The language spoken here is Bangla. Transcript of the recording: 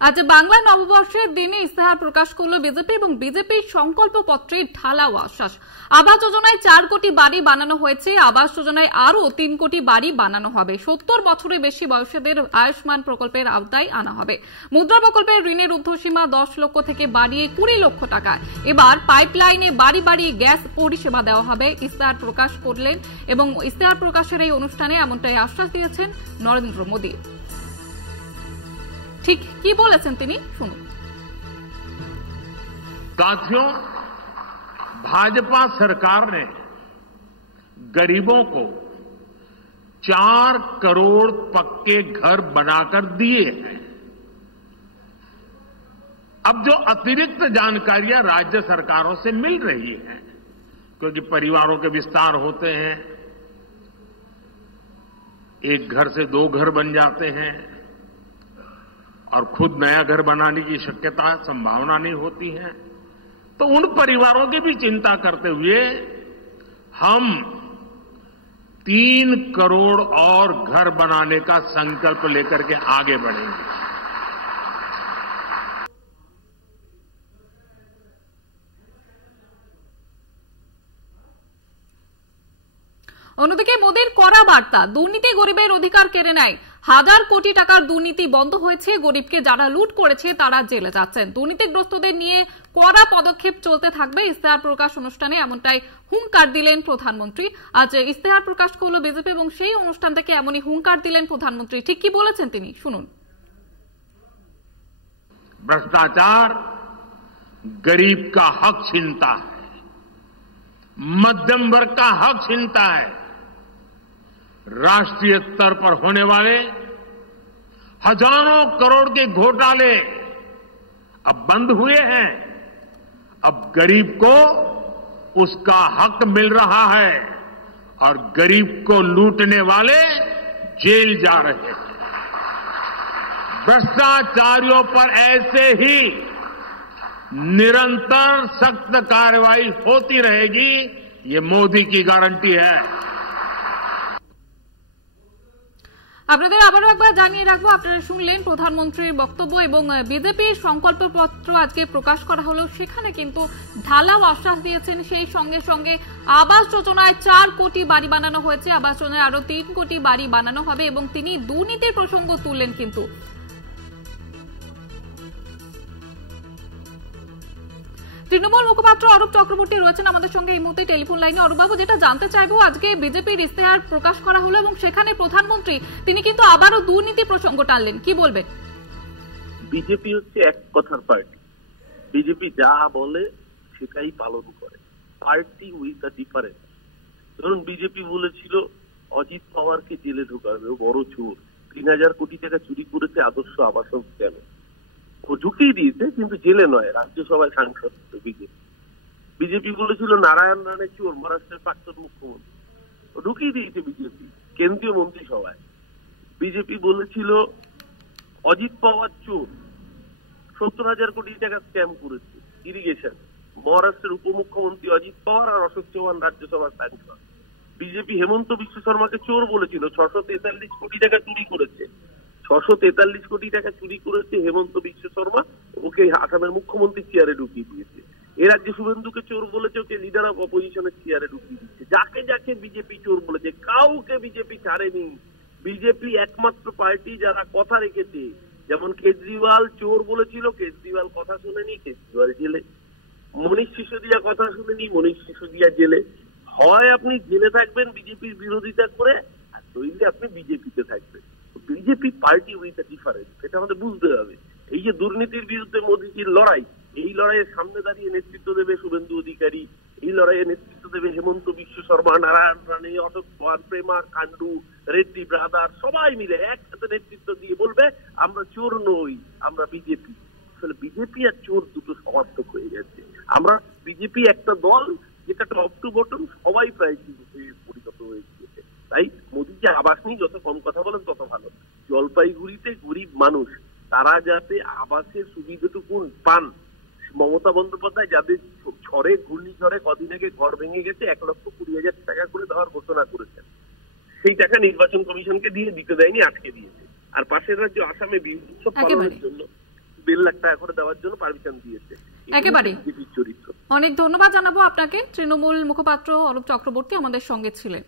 আজ বাংলা নববর্ষের দিনে ইস্তেহার প্রকাশ করল বিজেপি এবং বিজেপির সংকল্প পত্রে ঢালাও আশ্বাস। আবাস যোজনায় 4 কোটি বাড়ি বানানো হয়েছে, আবাস যোজনায় আরো 3 কোটি বাড়ি বানানো হবে। 70 বছরের বেশি বয়সীদের আয়ুষ্মান প্রকল্পের আওতায় আনা হবে। মুদ্রা প্রকল্পের ঋণের ঊর্ধ্বসীমা 10 লক্ষ থেকে বাড়িয়ে 20 লক্ষ টাকা। এবার পাইপলাইনে বাড়ি বাড়ি গ্যাস পরিষেবা দেওয়া হবে। ইস্তেহার প্রকাশ করলেন এবং ইস্তেহার প্রকাশের এই অনুষ্ঠানে এমনটাই আশ্বাস দিয়েছেন নরেন্দ্র মোদী। ठीक की बोलेছেন তিনি, শুনুন। साथियों, भाजपा सरकार ने गरीबों को 4 करोड़ पक्के घर बनाकर दिए हैं। अब जो अतिरिक्त जानकारियां राज्य सरकारों से मिल रही हैं, क्योंकि परिवारों के विस्तार होते हैं, एक घर से 2 घर बन जाते हैं और खुद नया घर बनाने की शक्यता संभावना नहीं होती है, तो उन परिवारों की भी चिंता करते हुए हम 3 करोड़ और घर बनाने का संकल्प लेकर के आगे बढ़ेंगे। অন্যদিকে মোদীর কড়া বার্তা, দুর্নীতি গরিবের অধিকার কেড়ে নেয়। 1000 কোটি টাকার দুর্নীতি বন্ধ হয়েছে, গরিবকে যারা লুট করেছে তারা জেলে যাচ্ছেন। দুর্নীতিগ্রস্তদের নিয়ে কড়া পদক্ষেপ চলতে থাকবে। ইস্তেহার প্রকাশ অনুষ্ঠানে এমনটাই হুঙ্কার দিলেন প্রধানমন্ত্রী। আজ ইস্তেহার প্রকাশ করলো বিজেপি এবং সেই অনুষ্ঠান থেকে এমনই হুঙ্কার দিলেন প্রধানমন্ত্রী। ঠিক কি বলেছেন তিনি, শুনুন। भ्रष्टाचार गरीब का हक छीनता है, मध्यम वर्ग का हक छीनता है। राष्ट्रीय स्तर पर होने वाले हजारों करोड़ के घोटाले अब बंद हुए हैं। अब गरीब को उसका हक मिल रहा है और गरीब को लूटने वाले जेल जा रहे हैं। भ्रष्टाचारियों पर ऐसे ही निरंतर सख्त कार्रवाई होती रहेगी, ये मोदी की गारंटी है। আপনাদের আবারও একবার জানিয়ে রাখবো, আপনারা শুনলেন প্রধানমন্ত্রীর বক্তব্য এবং বিজেপির সংকল্পপত্র আজকে প্রকাশ করা হলো। সেখানে কিন্তু ঢালাও আশ্বাস দিয়েছেন। সেই সঙ্গে সঙ্গে আবাস যোজনায় 4 কোটি বাড়ি বানানো হয়েছে, আবাস যোজনায় আরো 3 কোটি বাড়ি বানানো হবে এবং তিনি দুর্নীতির প্রসঙ্গ তুললেন। কিন্তু তৃণমূল মুখপাত্র অরূপ চক্রবর্তী রয়েছেন আমাদের সঙ্গে এই মুহূর্তে টেলিফোন লাইনে। অরূপবাবু, যেটা জানতে চাইবো, আজকে বিজেপির ইস্তেহার প্রকাশ করা হলো এবং সেখানে প্রধানমন্ত্রী তিনি কিন্তু আবারও দুর্নীতি প্রসঙ্গ টানলেন, কি বলবেন? বিজেপি হচ্ছে এক কথার পার্টি। বিজেপি যা বলে সেটাই পালন করে। Party with a difference. ধরুন, বিজেপি বলেছিল অজিত পাওয়ারকে জেলে ঢোকাবে, ও বড় চোর, 3000 কোটি টাকা চুরি করেছে আদর্শ আবাসন কেন, ও ঢুকিয়ে দিয়েছে, কিন্তু জেলে নয়, রাজ্যসভায় সাংসদ। বিজেপি বলেছিল নারায়ণ রানে চোর, মহারাষ্ট্রের প্রাক্তন মুখ্যমন্ত্রী, ও ঢুকিয়ে দিয়েছে বিজেপি কেন্দ্রীয় মন্ত্রিসভায়। বিজেপি বলেছিল অজিত পাওয়ার চোর, 70,000 কোটি টাকা স্ক্যাম করেছে ইরিগেশন, মহারাষ্ট্রের উপমুখ্যমন্ত্রী অজিত পাওয়ার আর অশোক চৌহান রাজ্যসভার সাংসদ। বিজেপি হেমন্ত বিশ্ব শর্মাকে চোর বলেছিল, 643 কোটি টাকা চুরি করেছে। 643 কোটি টাকা চুরি করেছে হেমন্ত বিশ্ব শর্মা, ওকে আসামের মুখ্যমন্ত্রী চেয়ারে ঢুকিয়ে দিয়েছে। এ রাজ্যে শুভেন্দুকে চোর বলেছে, ওকে লিডার অফ অপোজিশনের চেয়ারে ঢুকিয়ে দিচ্ছে। যাকে যাকে বিজেপি চোর বলেছে, কাউকে বিজেপি ছাড়েনি। বিজেপি একমাত্র পার্টি যারা কথা রেখেছে। যেমন কেজরিওয়াল চোর বলেছিল, কেজরিওয়াল কথা শুনেনি, কেজরিওয়াল জেলে। মনীষ সিসোদিয়া কথা শুনেনি, মনীষ সিসোদিয়া জেলে। হয় আপনি জেলে থাকবেন বিজেপির বিরোধিতা করে, আর নইলে আপনি বিজেপিতে থাকবেন। BJP party with a difference, এটা আমাদের বুঝতে হবে। এই যে দুর্নীতির বিরুদ্ধে মোদীজির লড়াই, এই লড়াইয়ের সামনে দাঁড়িয়ে নেতৃত্ব দেবে শুভেন্দু অধিকারী, এই লড়াইয়ে নেতৃত্ব দেবে হেমন্ত বিশ্ব শর্মা, নারায়ণ রানে, অশোক চৌহান, প্রেমা কান্ডু, রেড্ডি ব্রাদার, সবাই মিলে একসাথে নেতৃত্ব দিয়ে বলবে আমরা চোর নই, আমরা বিজেপি। আসলে বিজেপি আর চোর দুটো সমার্থক হয়ে যাচ্ছে। আমরা বিজেপি একটা দল যেটা টপ টু বটম সবাই প্রায় পরিণত হয়ে গিয়েছে। তাই মোদীজি আবাস নিয়ে যত কম কথা বলেন তত ভালো। জলপাইগুড়িতে গরিব মানুষ তারা যাতে আবাসের সুবিধাটুকু পান। মমতা বন্দ্যোপাধ্যায় যাদের ঝড়ে ঘূর্ণিঝড়ে কদিন আগে ঘর ভেঙে গেছে 1,20,000 টাকা করে দেওয়ার ঘোষণা করেছেন, সেই টাকা নির্বাচন কমিশনকে দিয়ে দিতে দেয়নি, আটকে দিয়েছে। আর পাশের রাজ্য আসামে বিহু উৎসব পালনের জন্য 1.5 লাখ টাকা করে দেওয়ার জন্য পারমিশন দিয়েছে। একেবারে বিজেপির চরিত্র। অনেক ধন্যবাদ জানাবো আপনাকে। তৃণমূল মুখপাত্র অরূপ চক্রবর্তী আমাদের সঙ্গে ছিলেন।